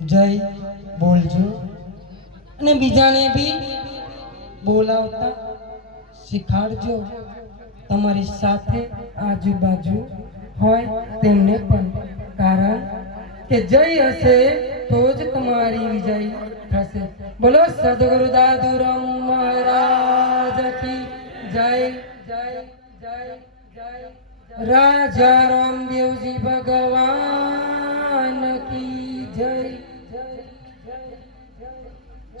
જય બોલજો અને બીજાને બી બોલાવતા શીખાડજો। તમારી સાથે આજુબાજુ હોય તેમને પણ, કારણ કે જય હશે તો જ તમારી વિજય થશે। બોલો સદગુરુ દાદુરામ મહારાજ કી જય જય જય જય। राजा रामदेव जी भगवान की जय।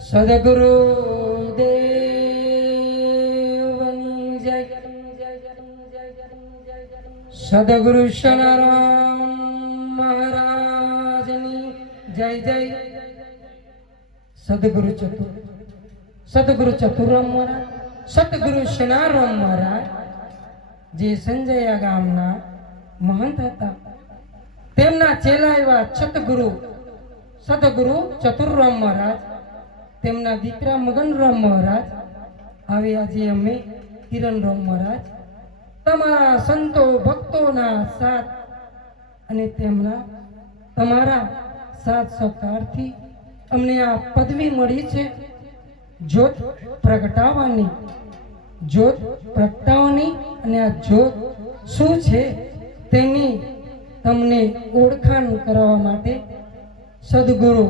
सदगुरु देवनी जय। सदगुरु शनाराम महाराजनी जय जय। सदगुरु चतुराम महाराज, सतगुरु शनाराम महाराज જે સંજયા ગામના મહંત હતા, તેમના ચેલા એવા સતગુરુ ચતુરામ મહારાજ, તેમના દીકરા મગનરામ મહારાજ, હવે આજે અમે કિરણરામ મહારાજ તમારા સંતો ભક્તોના સાથ અને તમારા સાથ સહકારથી અમને આ પદવી મળી છે જ્યોત પ્રગટાવવાની। જ્યોત પ્રગટાવવાની અને આ જ્યોત શું છે તેની તમને ઓળખાણ કરવા માટે સદગુરુ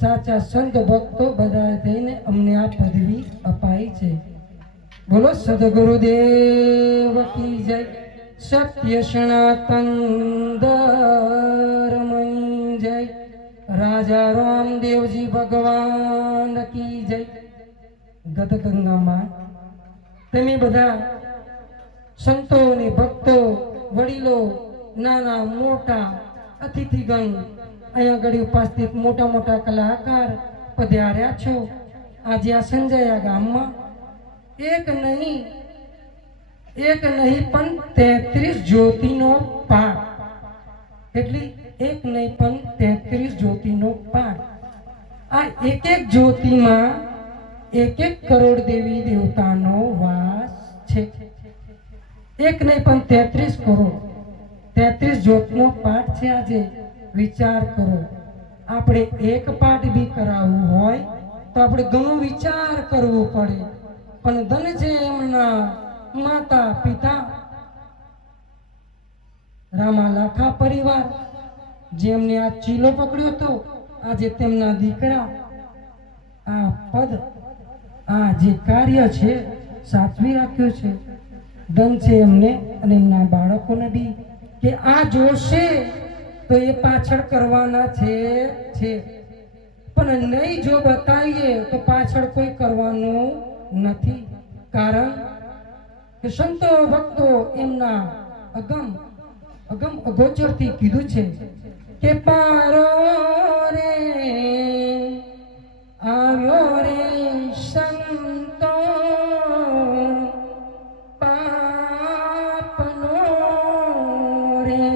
સાચા સંત ભક્તો બધા થઈને અમને આ પદવી અપાઈ છે। બોલો સદગુરુ દેવ કી જય। સત્ય સનાતન ધર્મની જય। રાજા રામદેવજી ભગવાન की जय। ગતગંગામાં તમે બધા સંતો અને ભક્તો, વડીલો, નાના મોટા અતિથિગણ, અહીંયા આગળ ઉપસ્થિત મોટા મોટા કલાકાર પધાર્યા છો। આજે આ સંજયા ગામમાં એક નહીં પણ 33 જ્યોતિનો પાઠ, એટલે એક નહીં પણ 33 જ્યોતિનો પાઠ। આ એક એક જ્યોતિમાં एक एक करोड़ देवी देवतानो वास छे। एक नहीं पण 33 करोड़ 33 ज्योतनो पाठ छे। आजे विचार करो, आपणे एक पाठ भी करावू होय तो आपणे घणो विचार करवो पड़े, पण धन छे एमना माता पिता रामालाखा परिवार जेमने आ चीलो पकड्यो तो आजे तेमना दीकरा आ पद आ जे कार्य छे साचवी राख्यो छे। धन छे एमने अने एमना बाळकोने बी के आ जोशे तो ए पाछळ करवाना छे पण नहीं जो बताईए तो पाछळ कोई करवानो नथी। कारण के संतो भक्तो एमना अगम अगोचरथी कीधुं छे के पारो रे આવ્યો રે સંતો પાપનો રે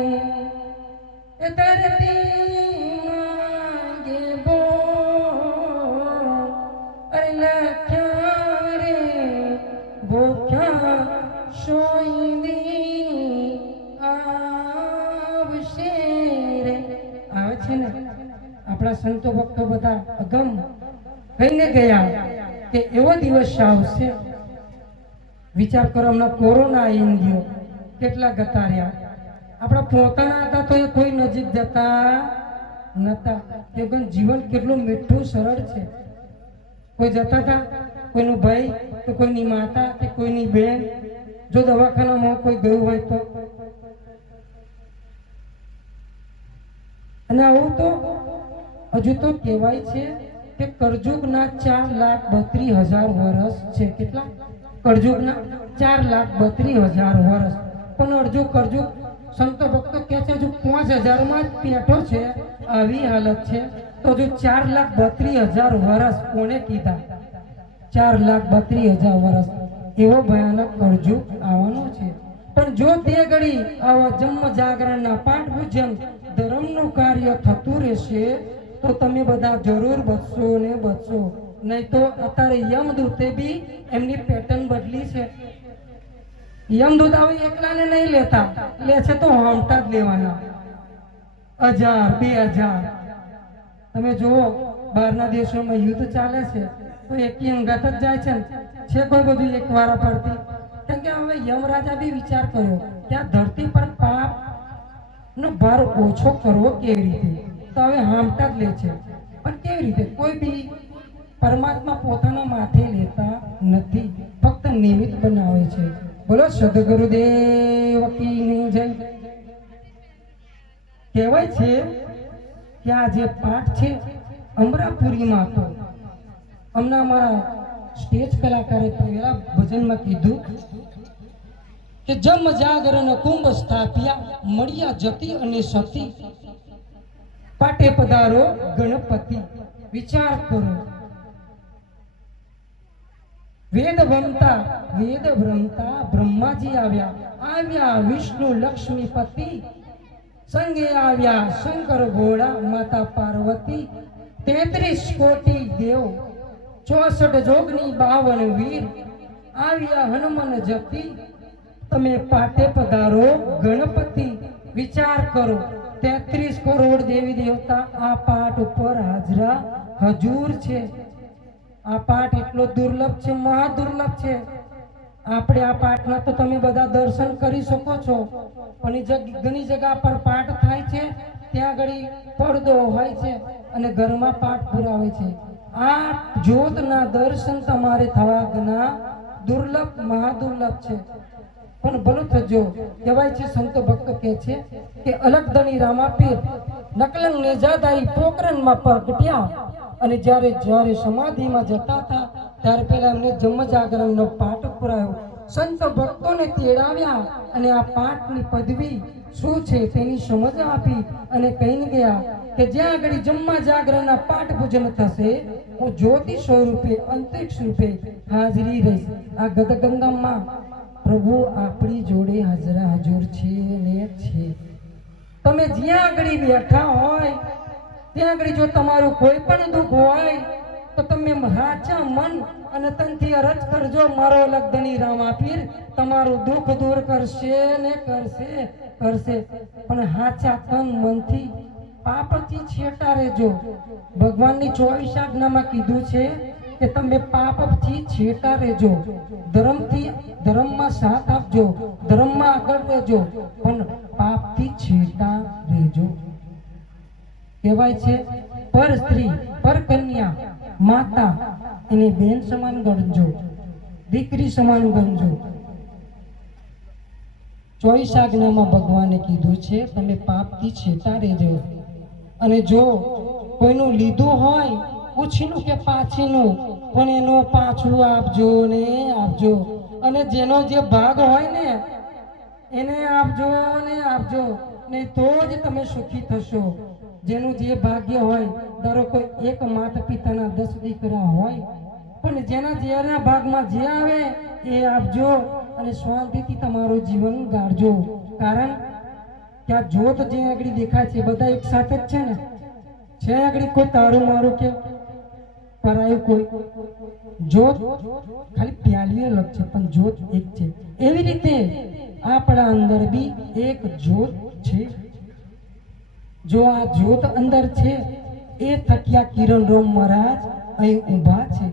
એ ધરતી માંગે બો અરે લખ્યા રે ભૂખ્યા સોઈની આવશે રે। આવે છે ને આપણા સંતો ભક્તો બધા અગમ કહીને ગયા કે એવો દિવસ આવશે। વિચાર કરો, હમણાં કોરોના આવી ગયો, કેટલા ગતા રહ્યા। આપણા પોતાના હતા તો એ કોઈ નજીક જતા નતા। કે જીવન કેટલું મીઠું સરળ છે। કોઈ જતા હતા, કોઈનું ભાઈ તો કોઈની માતા કે કોઈની બેન, જો દવાખાનામાં કોઈ ગયું હોય તો। અને આવું તો હજુ તો કહેવાય છે કે કરજુગના 4,32,000 વર્ષ છે। કેટલા? કરજુગના 4,32,000 વર્ષ। પણ અડધો કરજુગ સંતો ભક્તો કહે છે હજુ 5,000 માં જ પેઠો છે, આવી હાલત છે। તો હજુ 4,32,000 વર્ષ કોને કીધા? 4,32,000 વર્ષ એવો ભયાનક કરજુગ આવવાનો છે। પણ જો તે ઘડી આવા જન્મ જાગરણના પાઠ પૂજન ધર્મનું કાર્ય થતું રહેશે તો તમે બધા જરૂર બચશો ને બચશો। નહીં તો અત્યારે યમદૂતે બી એમની પેટર્ન બદલી છે। યમદૂત આવે એકલાને નહીં લેતા, લે છે તો હોમટા જ લેવાના, 1000 2000। તમે જુઓ બહારના દેશોમાં યુદ્ધ ચાલે છે તો એકી અંગાત જ જાય છે ને છે કોઈ બધું એક વારા પડતી. કેમ કે હવે યમરાજા બી વિચાર કર્યો કે આ ધરતી પર પાપ નો ભાર ઓછો કરવો કેવી રીતે, તો હવે હામટા જ લે છે. પણ કેવી રીતે? કોઈ બી પરમાત્મા પોતાના માથે લેતા નથી, ફક્ત નિમિત્ત બનાવે છે. બોલો સદગુરુદેવ કી જય. કહેવાય છે કે આ જે પાઠ છે અમરાપુરીમાં હતો. હમણાં અમારા સ્ટેજ કલાકારે પહેલા ભજનમાં કીધું કે જમ જાગરણ કુંભ સ્થાપ્યા મળ્યા જતી અને સતી પાટે પધારો ગણપતિ. વિચાર કરો, વેદ ભ્રમતા બ્રહ્માજી આવ્યા વિષ્ણુ લક્ષ્મીપતિ, સંગે આવ્યા શંકર ભોળા માતા પાર્વતી, 33 કોટી દેવ 64 જોગની 52 વીર આવ્યા હનુમાન જતી, તમે પાટે પધારો ગણપતિ. વિચાર કરો, 33 કરોડ દેવી દેવતા આ પાઠ ઉપર હાજરા હજૂર છે. આ પાઠ એટલો દુર્લભ છે, મહા દુર્લભ છે. આપણે આ પાઠના તો તમે બધા દર્શન કરી શકો છો, પણ ઘણી જગ્યા પર પાઠ થાય છે ત્યાં આગળ પડદો હોય છે અને ઘરમાં પાઠ પુરાવે છે. આ જ્યોતના દર્શન તમારે થવા ઘણા દુર્લભ, મહા દુર્લભ છે. પણ ભલું થજો. કહેવાય છે, સંતો ભક્તો કહે છે કે અલગધણી રામાપીર નકલંગ નેજાદારી પોકરણમાં પ્રગટ્યા અને જ્યારે સમાધિમાં જતા હતા ત્યારે પહેલા એમને જન્મ જાગરણનો પાઠ પુરાયો. સંતો ભક્તોને તેડાવ્યા અને આ પાઠની પદવી શું છે તેની સમજ આપી અને કહીને ગયા કે જ્યાં આગળ જન્મ જાગરણના પાઠ પૂજન થશે હું જ્યોતિ સ્વરૂપે અંતરિક્ષ રૂપે હાજરી રહીશ. આ ગદગંગામાં પ્રભુ આપણી જોડે હાજરા હજૂર છે ને છે. તમે જ્યાં આગળ બેઠા હોય ત્યાં આગળ જો તમારું કોઈ પણ દુઃખ હોય તો તમે સાચા મન અને તનથી અરજ કરજો, મારો લગધણી રામાપીર તમારું દુઃખ દૂર કરશે ને કરશે. પણ સાચા તન મનથી પાપથી છેટા રહેજો. ભગવાનની 24 આજ્ઞામાં કીધું છે કે તમે પાપથી છેટા રહેજો, ધર્મમાં સાથ આપજો, ધર્મમાં આગળ રહેજો, પણ પાપથી છેટા રહેજો. કહેવાય છે પર સ્ત્રી, પર કન્યા, માતા એને બેન સમાન ગણજો, દીકરી સમાન ગણજો. 24 આજ્ઞામાં ભગવાને કીધું છે તમે પાપથી છેટા રહેજો. અને જો કોઈનું લીધું હોય પૂછીનું કે પાછીનું, પણ એનો પાછું આપજો ને આપજો. અને જેનો જે ભાગ હોય ને એને આપજો ને આપજો, નહીં તો જ તમે સુખી થશો. જેનું જે ભાગ્ય હોય, ધારો કોઈ એક માતા પિતાના 10 દીકરા હોય, પણ જેના ભાગમાં જે આવે એ આપજો અને શાંતિથી તમારું જીવન ગાળજો. કારણ કે આ જ્યોત જે આગળ દેખાય છે બધા એક સાથે જ છે ને. છે આગળ કોઈ તારું મારું કે પરાયું કોઈ? જ્યોત ખાલી પ્યાલી અલગ છે પણ જ્યોત એક છે. એવી રીતે આપણા અંદર બી એક જ્યોત છે. જો આ જ્યોત અંદર છે એ થક્યા કિરણ રોમ મહારાજ અહીં ઊભા છે.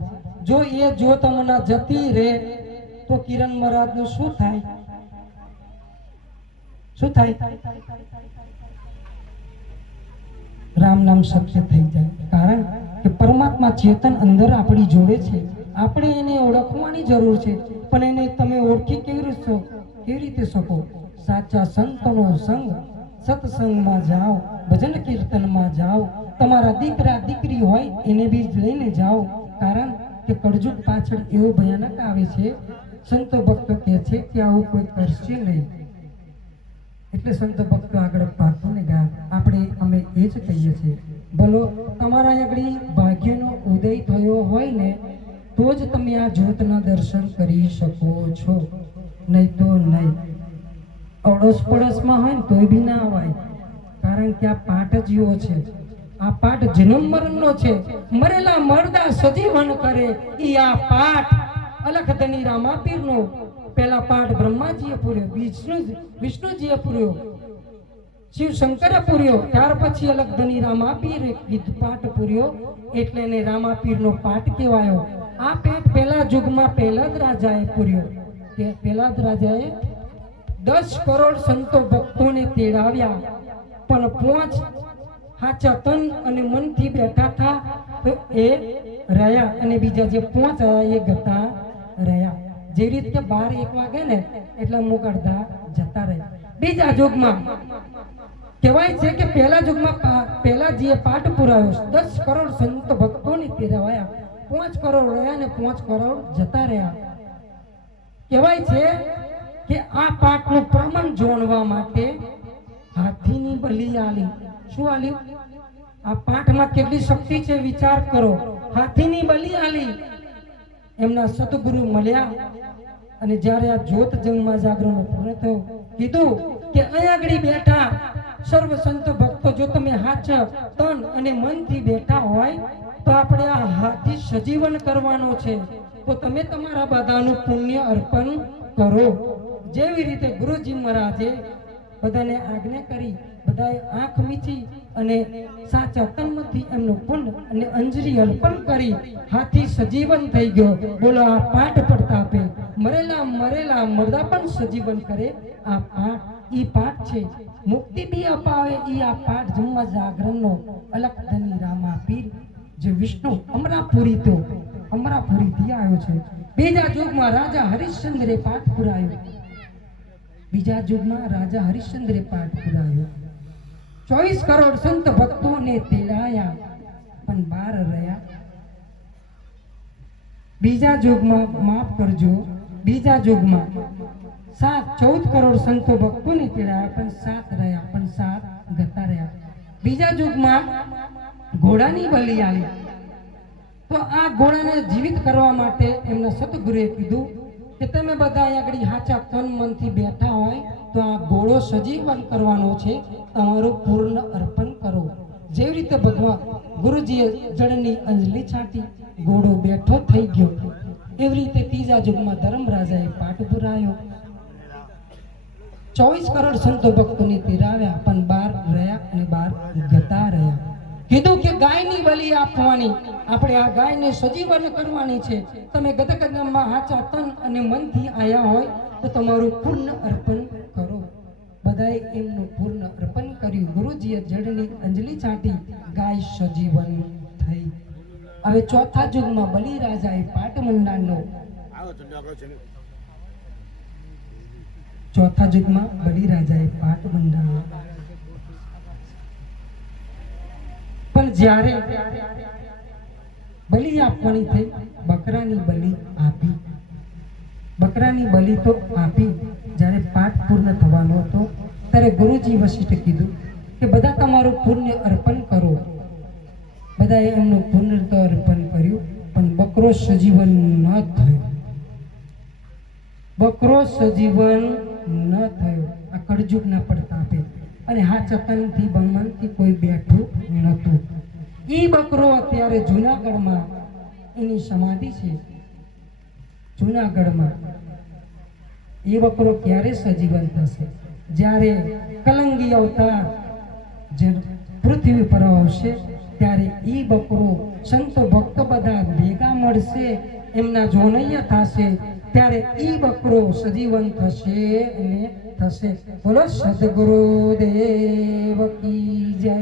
જો એ જ્યોત હમણાં જતી રહે તો કિરણ મહારાજ નું શું થાય? શું થાય? રામ નામ સત્ય થઈ જાય. કારણ કે પરમાત્મા ચેતન અંદર આપણી જોડે છે. આપણે એને ઓળખવાની જરૂર છે, પણ એને તમે ઓળખી કેવી રીતે શકો? સાચા સંતોનો સંગ, સત્સંગમાં જાઓ, ભજન કીર્તનમાં જાઓ, તમારા દીકરા દીકરી હોય એને બી લઈને જાઓ. કારણ કે કળજુગ પાછળ એવો ભયાનક આવે છે, સંતો ભક્તો કહે છે કે આવું કોઈ કરશે નહીં. એટલે સંતો ભક્તો આગળ પાકું ને ગયા. અમે એ જ કહીએ છીએ, ભલો તમારા આગળ ભાગ્યનો ઉદય થયો હોય ને તો જ તમે આ જ્યોતના દર્શન કરી શકો છો, નહીં તો નહીં. અડોસ પડોશમાં હોય ને તોય બી ના અવાય. કારણ કે આ પાઠ જ એવો છે. આ પાઠ જન્મ મરણનો છે. મરેલા મરદા સજીવન કરે ઈ આ પાઠ અલખધણી રામાપીરનો. પહેલા પાઠ બ્રહ્માજીએ પૂર્યો, વિષ્ણુજીએ પૂર્યો, શિવ શંકરે પૂર્યો. ત્યાર પછી અલગ ધની રામાપીરે ગીત પાઠ પૂર્યો એટલે એને રામાપીરનો પાઠ કહેવાયો. આ પેટ પહેલા યુગમાં પહેલા જ રાજાએ પૂર્યો. કે પહેલા જ રાજાએ 10 કરોડ સંતો ભક્તોને તેડાવ્યા, પણ પહોંચ હાચા તન અને મનથી બેઠા હતા તો એ રહ્યા, અને બીજા જે પહોંચ આવ્યા એ ગતા રહ્યા. જે રીતે 12-1 વાગે ને એટલે અમુક અડધા જતા રહ્યા. બીજા યુગમાં કહેવાય છે કે પહેલા યુગમાં પહેલા જે પાઠ પુરાયો 10 કરોડ સંત ભક્તોને તેડાવ્યા, 5 કરોડ રહ્યા ને 5 કરોડ જતા રહ્યા. કહેવાય છે કે આ પાઠનું પ્રમાણ જોડવા માટે હાથીની બલિ આલી. શું આલી? આ પાઠમાં કેટલી શક્તિ છે વિચાર કરો. હાથીની બલિ આલી. એમના સતગુરુ મળ્યા અને જ્યારે આ જ્યોત જંગમાં જાગરણ પૂર્ણ થયો, કીધું કે અહીં આગળ બેઠા સર્વ સંત ભક્તો, જો તમે હાચા તન અને મનથી બેઠા હોય તો આપણે આ હાથી સજીવન કરવાનો છે, તો તમે તમારા બધાનું પુણ્ય અર્પણ કરો. જેવી રીતે ગુરુજી મહારાજે બધાને આજ્ઞા કરી, બધાએ આંખ મીચી અને સાચા તનમાંથી એમનું પુણ્ય અને અંજલિ અર્પણ કરી હાથી સજીવન થઈ ગયો. બોલો આ પાઠ પ્રતાપે મરેલા મરદા પણ સજીવન કરે. આ પાઠ ઈ પાઠ છે. મુક્તિ બી અપાવે ઈ આ પાઠ જમવા જાગરણનો અલગ ધની રામાપીર જે વિષ્ણુ અમરાપુરી થી આવ્યો છે. બીજા યુગમાં રાજા હરિશ્ચંદ્રે પાઠ પુરાયો. બીજા યુગમાં રાજા હરિશ્ચંદ્રે પાઠ પુરાયો. 24 કરોડ સંત ભક્તોને તેડાયા, પણ 12 રહ્યા. બીજા યુગમાં માફ કરજો, બીજા યુગમાં 14 કરોડ સંતો ભક્તોને તેડાયા, પણ 7 રહ્યા, પણ 7 ગતા રહ્યા. બીજા યુગમાં ઘોડાની બલિ આવી. તો આ ઘોડાને જીવિત કરવા માટે એમના સતગુરુએ કીધું કે તમે બધા આગળ હાચા તન મનથી બેઠા હોય તો આ ઘોડો સજીવન કરવાનો છે, તમારું પૂર્ણ અર્પણ કરો. જેવી રીતે ભગવાન ગુરુજીએ જળની અંજલિ છાંટી, ઘોડો બેઠો થઈ ગયો. એવી રીતે ત્રીજા યુગમાં ધર્મરાજાએ પાઠ પુરાયો. 24 કરોડ સંતો ભક્તોને તેડાવ્યા, પણ 12 રહ્યા અને 12 ગતા રહ્યા. કીધું કે ગાયની બલિ આપવાની, આપણે આ ગાયને સજીવન કરવાની છે. તમે ગતકદમમાં હાચા તન અને મનથી આયા હોય તો તમારું પૂર્ણ અર્પણ કરો. બધાએ એમનું પૂર્ણ અર્પણ કર્યું. ગુરુજીએ જળની અંજલિ છાંટી, ગાય સજીવન થઈ. હવે ચોથા યુગમાં બલિરાજાએ પાટ મંડાણનો ચોથા યુગમાં બલિરાજાએ પાટ મંડાણો. પણ જ્યારે બલિ આપવાની થઈ, બકરાની બલિ આપી. બકરાની બલિ તો આપી. જ્યારે પાઠ પૂર્ણ થવાનો હતો ત્યારે ગુરુજી વશિષ્ઠ કીધું કે બધા તમારું પુણ્ય અર્પણ કરો. બધાએ એમનું પુણ્ય તો અર્પણ કર્યું, પણ બકરો સજીવન ન થયો. બકરો સજીવન ન થયો. આ કળજુગના પ્રતાપે અને હાચા તનથી ભગવાનથી કોઈ બેઠું નહોતું. ઈ બકરો અત્યારે જૂનાગઢમાં એની સમાધિ છે. જૂનાગઢમાં એ બકરો ક્યારે સજીવન થશે? જ્યારે કલંગી અવતાર જે પૃથ્વી પર આવશે ત્યારે ઈ બકરો સંતો ભક્તો બધા ભેગા મળશે, એમના જોનૈયા થશે, ત્યારે ઈ બકરો સજીવન થશે અને થશે. બોલો સદગુરુ દેવ કી જય.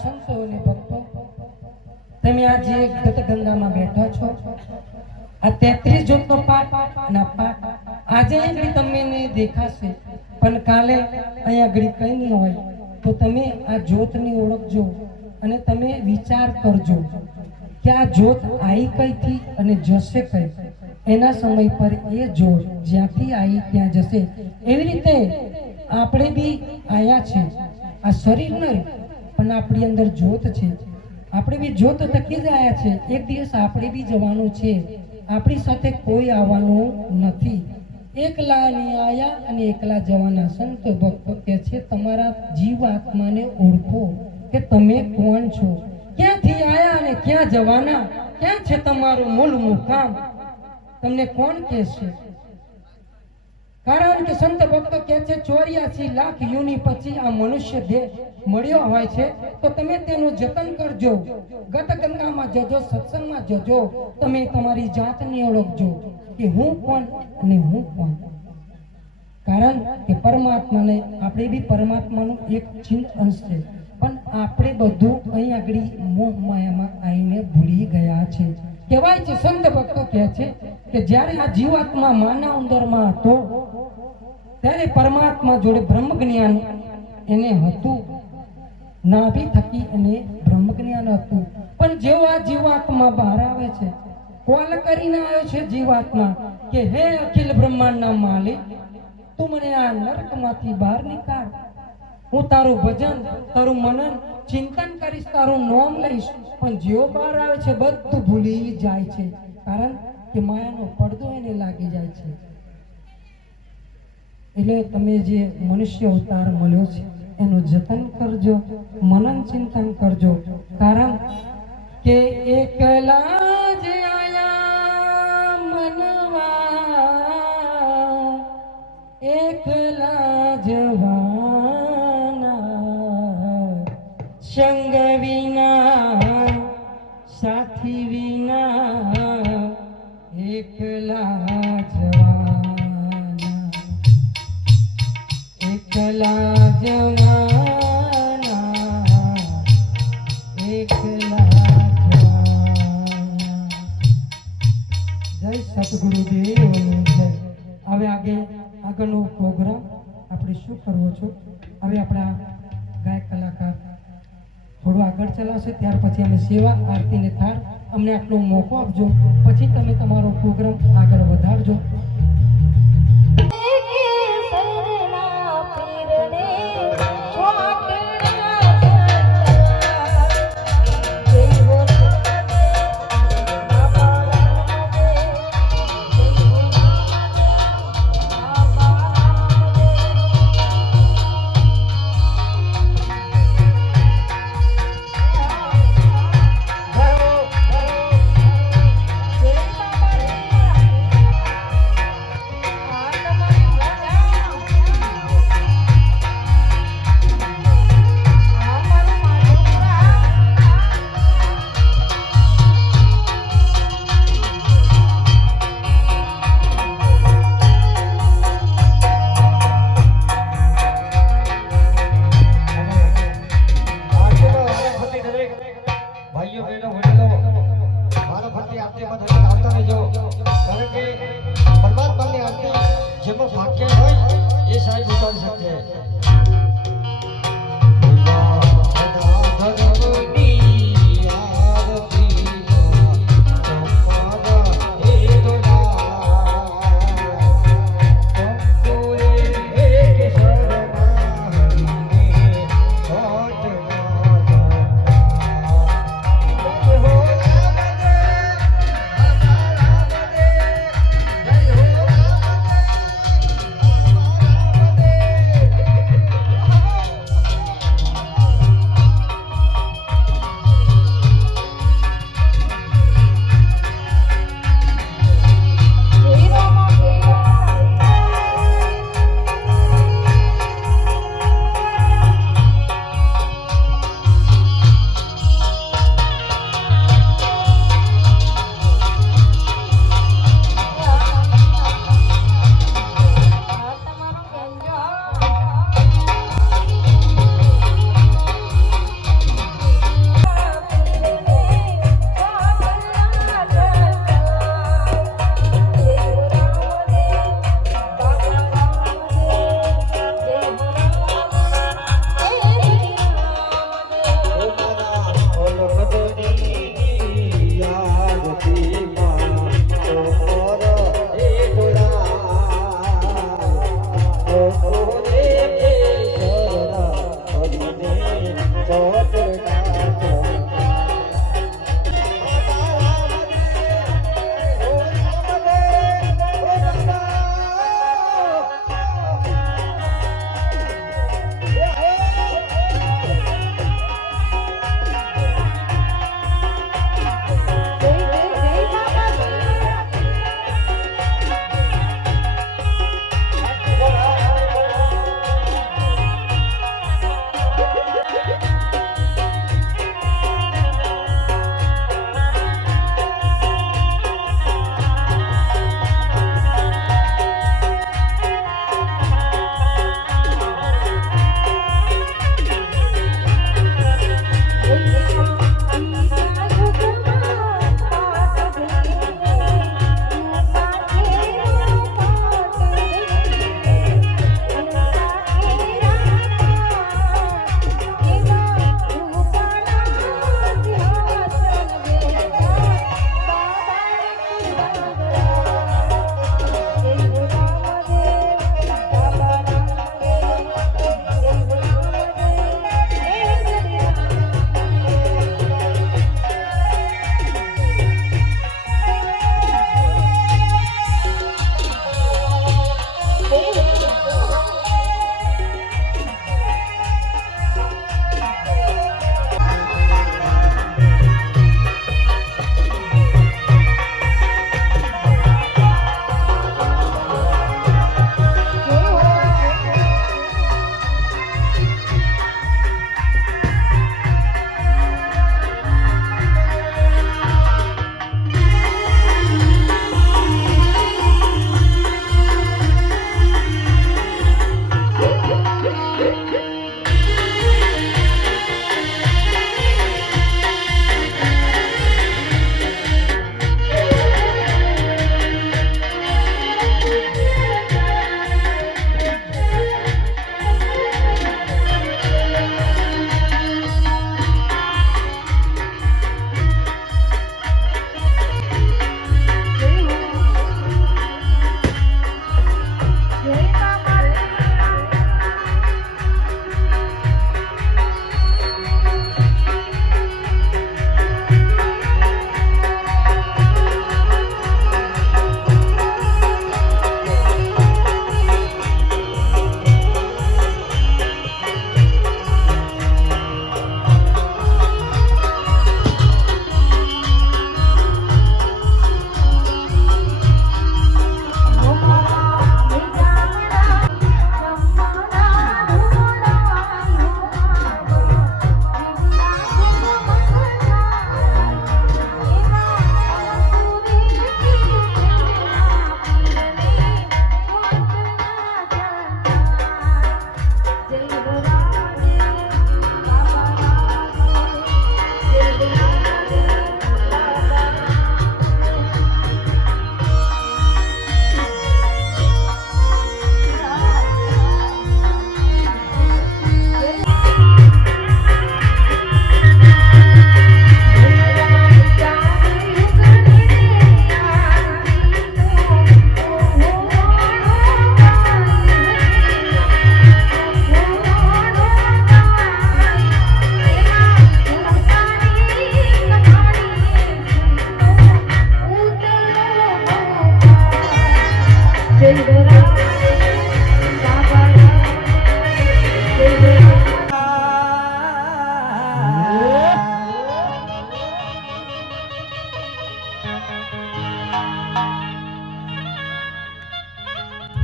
સંતો અને ભક્તો, તમે આજે ગતગંગામાં બેઠા છો. આ 33 જ્યોતનો પાઠ અને આ પાઠ આજે અહીં તમને દેખાશે, પણ કાલે અહીંયા આગળ કંઈ નહીં હોય. તો તમે આ જ્યોતની ઓળખજો અને તમે વિચાર કરજો કે આ જ્યોત આવી કઈથી અને જશે કઈ. એના સમય પર એ જ્યોત જ્યાંથી આવી ત્યાં જશે. એવી રીતે આપણે બી આયા છે. આ શરીર નહીં, પણ આપણી અંદર જ્યોત છે. આપણે બી જ્યોત થકી જ આયા છે. એક દિવસ આપણે બી જવાનું છે. આપણી સાથે કોઈ આવવાનું નથી. એકલા નહીં આયા અને એકલા જવાના. સંતો ભક્તો કહે છે તમારા જીવ આત્માને ઓળખો કે તમે કોણ છો, ક્યાંથી આયા અને ક્યાં જવાના, ક્યાં છે તમારું મૂળ મુકામ, તમને કોણ કહે છે? કારણ કે સંત ભક્તો કહે છે 84 લાખ યુની પછી આ મનુષ્ય દેહ મળ્યો હોય છે. તો તમે તેનું જતન કરજો. ગતગંગામાં જજો, સત્સંગમાં જજો. તમે તમારી જાતને ઓળખજો કે હું કોણ અને હું કોણ. કારણ કે પરમાત્માને આપણે બી પરમાત્માનું એક ચિંત અંશ છે, પણ આપણે બધું અહીં આગળ મોહ માયામાં આવીને ભૂલી ગયા છે. કહેવાય છે, સંત ભક્તો કહે છે કે જ્યારે આ જીવાત્મા માના ઉંદરમાં હતો ત્યારે પરમાત્મા જોડે બ્રહ્મ જ્ઞાન એને હતું. નાભી થકી એને બ્રહ્મ જ્ઞાન હતું. પણ જેવો આ જીવાત્મા બહાર આવે છે, કોલ કરીને આવ્યો છે જીવાત્મા કે હે અખિલ બ્રહ્માંડના માલિક, તું મને આ નરકમાંથી બહાર નીકાળ. હું તારું ભજન, તારું મનન, ચિંતન કરીશ, તારું નામ લઈશ. પણ જેવો બહાર આવે છે બધું ભૂલી જાય છે. કારણ કે માયાનો પડદો એને લાગી જાય છે. એટલે તમે જે મનુષ્ય અવતાર મળ્યો છે એનું જતન કરજો, મનન ચિંતન કરજો. કારણ કે એકલા જ આયા મનવા, એકલા જવાના, સંગ વિના સાથી વિના, એકલા જવાના, એકલા જવાના, એકલા જવાના. જય સતગુરુદેવનું જય. હવે આગળનો પ્રોગ્રામ આપણે શું કરવો છો? હવે આપણા ગાયક કલાકાર થોડું આગળ ચલાવશે, ત્યાર પછી અમે સેવા આરતી ને થાળ અમને આટલો મોકો આપજો, પછી તમે તમારો પ્રોગ્રામ આગળ વધારજો.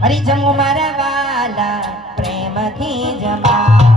હરી જમો મારા વાલા પ્રેમથી જમા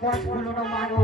પાંચ ફૂલોનો મારો